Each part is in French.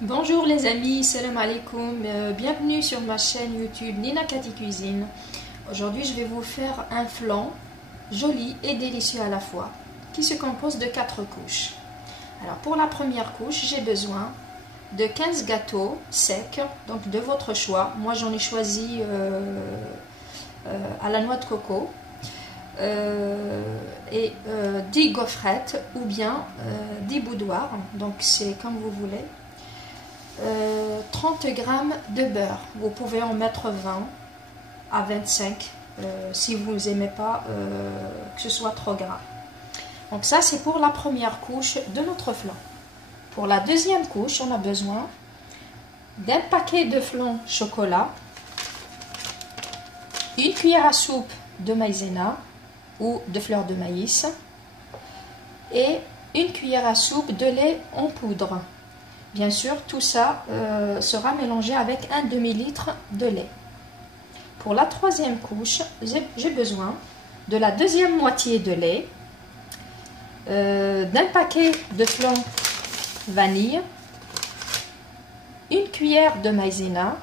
Bonjour les amis, salam alaikum, bienvenue sur ma chaîne YouTube Nina Kati Cuisine. Aujourd'hui je vais vous faire un flan joli et délicieux à la fois qui se compose de 4 couches. Alors pour la première couche j'ai besoin de 15 gâteaux secs, donc de votre choix. Moi j'en ai choisi à la noix de coco. Et 10 gaufrettes ou bien 10 boudoirs, donc c'est comme vous voulez. 30 g de beurre, vous pouvez en mettre 20 à 25 si vous n'aimez pas que ce soit trop gras. Donc ça c'est pour la première couche de notre flan. Pour la deuxième couche on a besoin d'un paquet de flan chocolat, une cuillère à soupe de maïzena ou de fleur de maïs et une cuillère à soupe de lait en poudre. Bien sûr, tout ça sera mélangé avec un demi-litre de lait. Pour la troisième couche, j'ai besoin de la deuxième moitié de lait, d'un paquet de flan vanille, une cuillère de maïzena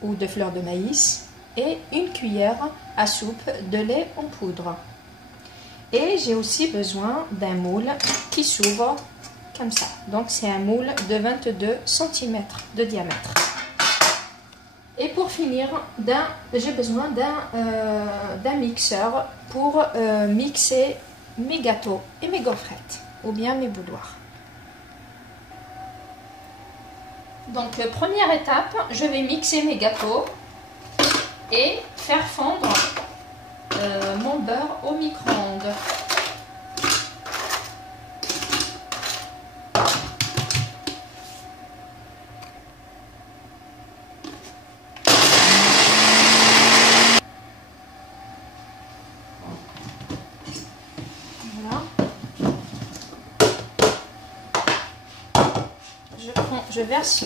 ou de fleur de maïs et une cuillère à soupe de lait en poudre. Et j'ai aussi besoin d'un moule qui s'ouvre comme ça. Donc c'est un moule de 22 cm de diamètre. Et pour finir, j'ai besoin d'un mixeur pour mixer mes gâteaux et mes gaufrettes ou bien mes boudoirs. Donc première étape, je vais mixer mes gâteaux et faire fondre mon beurre au micro-ondes. Voilà. Je verse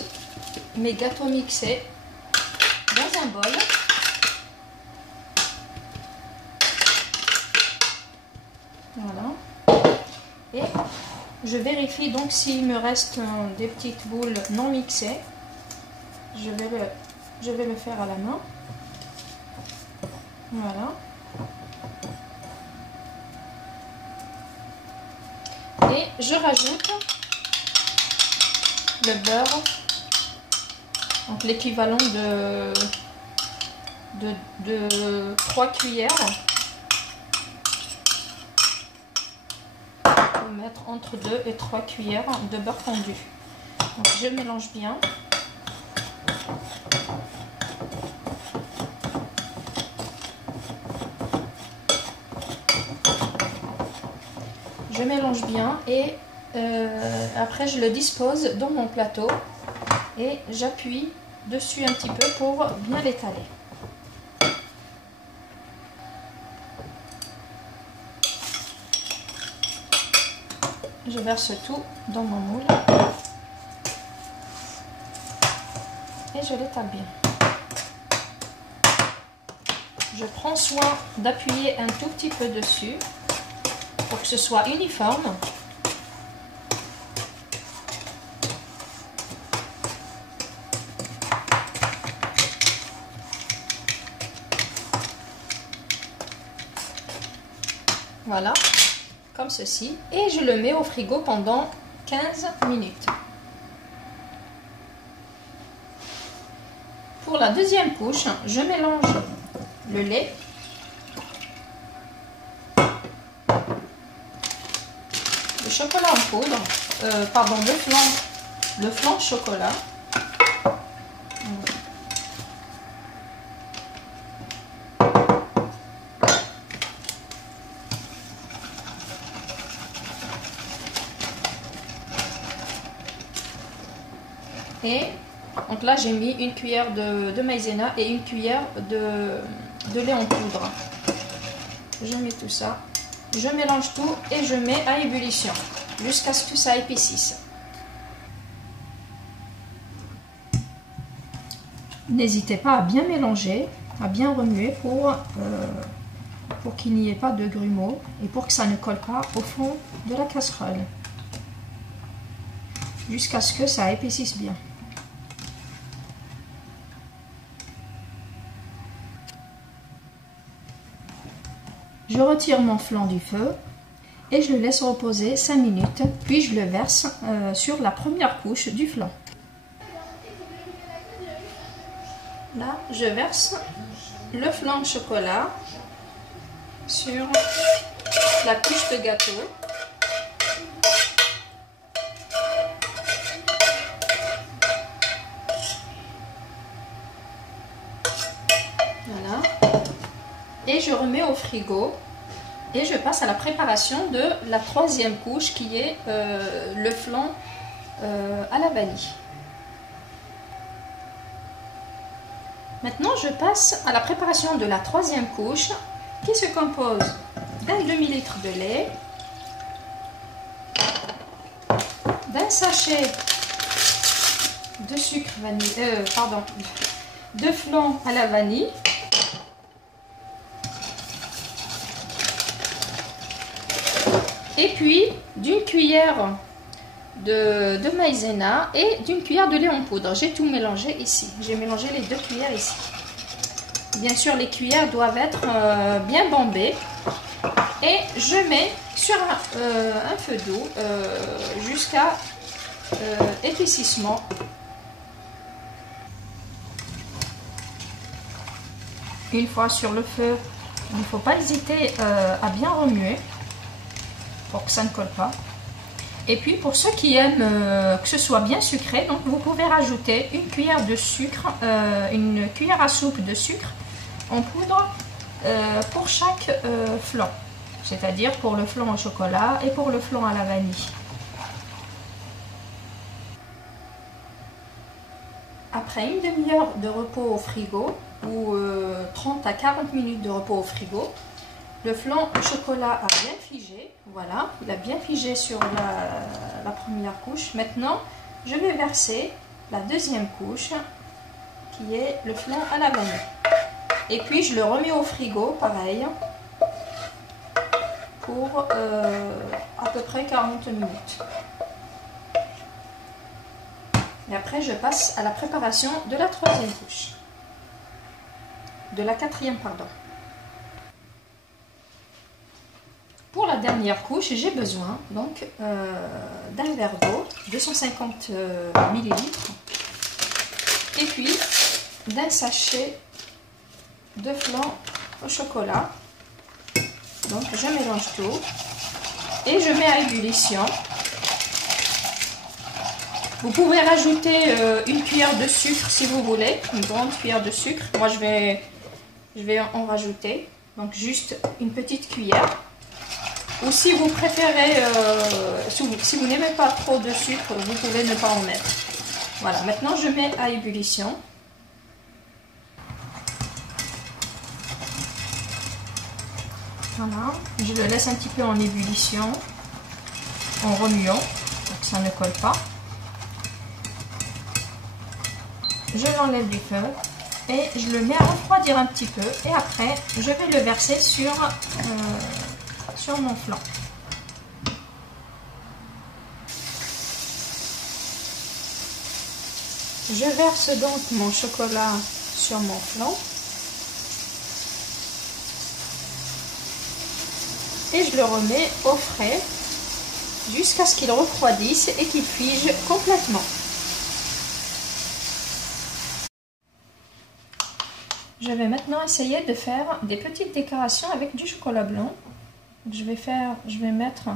mes gâteaux mixés dans un bol. Voilà. Et je vérifie donc s'il me reste des petites boules non mixées. Je vais le faire à la main. Voilà. Et je rajoute le beurre, donc l'équivalent de 3 cuillères. Mettre entre 2 et 3 cuillères de beurre fondu. Donc je mélange bien. Je mélange bien et après je le dispose dans mon plateau et j'appuie dessus un petit peu pour bien l'étaler. Je verse tout dans mon moule et je l'étale bien. Je prends soin d'appuyer un tout petit peu dessus pour que ce soit uniforme. Voilà. Comme ceci, et je le mets au frigo pendant 15 minutes. Pour la deuxième couche, je mélange le lait, le chocolat en poudre, le flan chocolat, et donc là j'ai mis une cuillère de maïzena et une cuillère de lait en poudre. Je mets tout ça, je mélange tout et je mets à ébullition jusqu'à ce que ça épaississe. N'hésitez pas à bien mélanger, à bien remuer pour qu'il n'y ait pas de grumeaux et pour que ça ne colle pas au fond de la casserole. jusqu'à ce que ça épaississe bien. Je retire mon flan du feu et je le laisse reposer 5 minutes, puis je le verse sur la première couche du flan. Là, je verse le flan de chocolat sur la couche de gâteau. Voilà. Et je remets au frigo et je passe à la préparation de la troisième couche qui est le flan à la vanille. Maintenant, je passe à la préparation de la troisième couche qui se compose d'un demi-litre de lait, d'un sachet de sucre vanille, de flan à la vanille, et puis d'une cuillère de maïzena et d'une cuillère de lait en poudre. J'ai tout mélangé ici. J'ai mélangé les 2 cuillères ici. Bien sûr, les cuillères doivent être bien bombées. Et je mets sur un feu doux jusqu'à épaississement. Une fois sur le feu, il ne faut pas hésiter à bien remuer pour que ça ne colle pas. Et puis pour ceux qui aiment que ce soit bien sucré, donc vous pouvez rajouter une cuillère de sucre, une cuillère à soupe de sucre en poudre pour chaque flan, c'est-à-dire pour le flan au chocolat et pour le flan à la vanille. Après une demi-heure de repos au frigo ou 30 à 40 minutes de repos au frigo, le flan au chocolat a bien figé. Voilà, il a bien figé sur la première couche. Maintenant, je vais verser la deuxième couche qui est le flan à la vanille. Et puis, je le remets au frigo, pareil, pour à peu près 40 minutes. Et après, je passe à la préparation de la troisième couche. De la quatrième, pardon. Pour la dernière couche, j'ai besoin donc d'un verre d'eau, 250 ml, et puis d'un sachet de flan au chocolat. Donc je mélange tout et je mets à ébullition. Vous pouvez rajouter une cuillère de sucre si vous voulez, une grande cuillère de sucre. Moi je vais en rajouter, donc juste une petite cuillère. Ou si vous préférez, si vous n'aimez pas trop de sucre, vous pouvez ne pas en mettre. Voilà, maintenant je mets à ébullition. Voilà, je le laisse un petit peu en ébullition, en remuant, pour que ça ne colle pas. Je l'enlève du feu et je le mets à refroidir un petit peu. Et après, je vais le verser sur mon flan. Je verse donc mon chocolat sur mon flan et je le remets au frais jusqu'à ce qu'il refroidisse et qu'il fige complètement. Je vais maintenant essayer de faire des petites décorations avec du chocolat blanc. Je vais mettre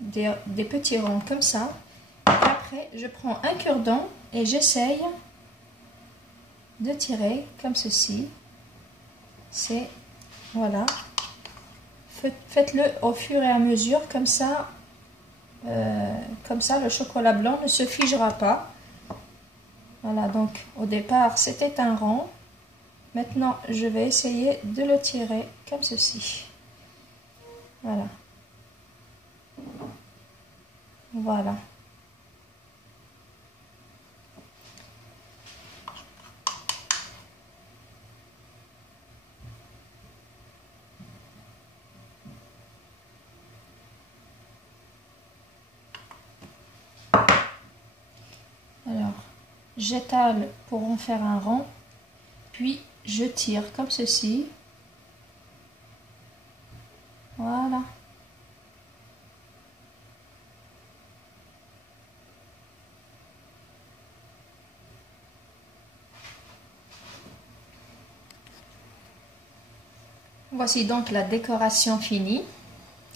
des petits ronds comme ça. Après, je prends un cure-dent et j'essaye de tirer comme ceci. Voilà. Faites-le au fur et à mesure, comme ça le chocolat blanc ne se figera pas. Voilà, donc au départ c'était un rond. Maintenant je vais essayer de le tirer comme ceci. Voilà. Voilà. j'étale pour en faire un rond, puis je tire comme ceci. Voilà. Voici donc la décoration finie.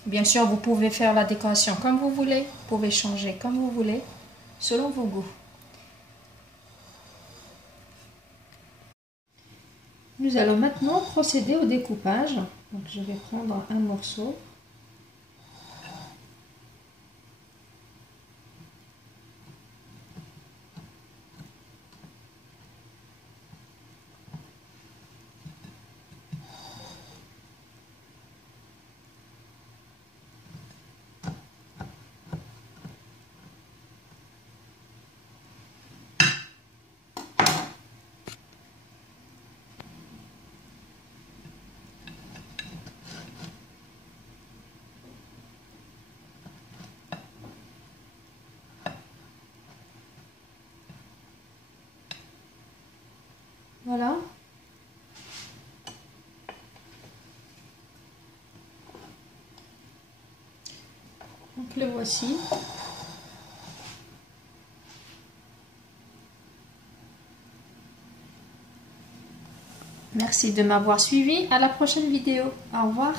Bien sûr, vous pouvez faire la décoration comme vous voulez, vous pouvez changer comme vous voulez, selon vos goûts. Nous allons maintenant procéder au découpage. Donc, je vais prendre un morceau. Voilà. Donc le voici. Merci de m'avoir suivi. À la prochaine vidéo. Au revoir.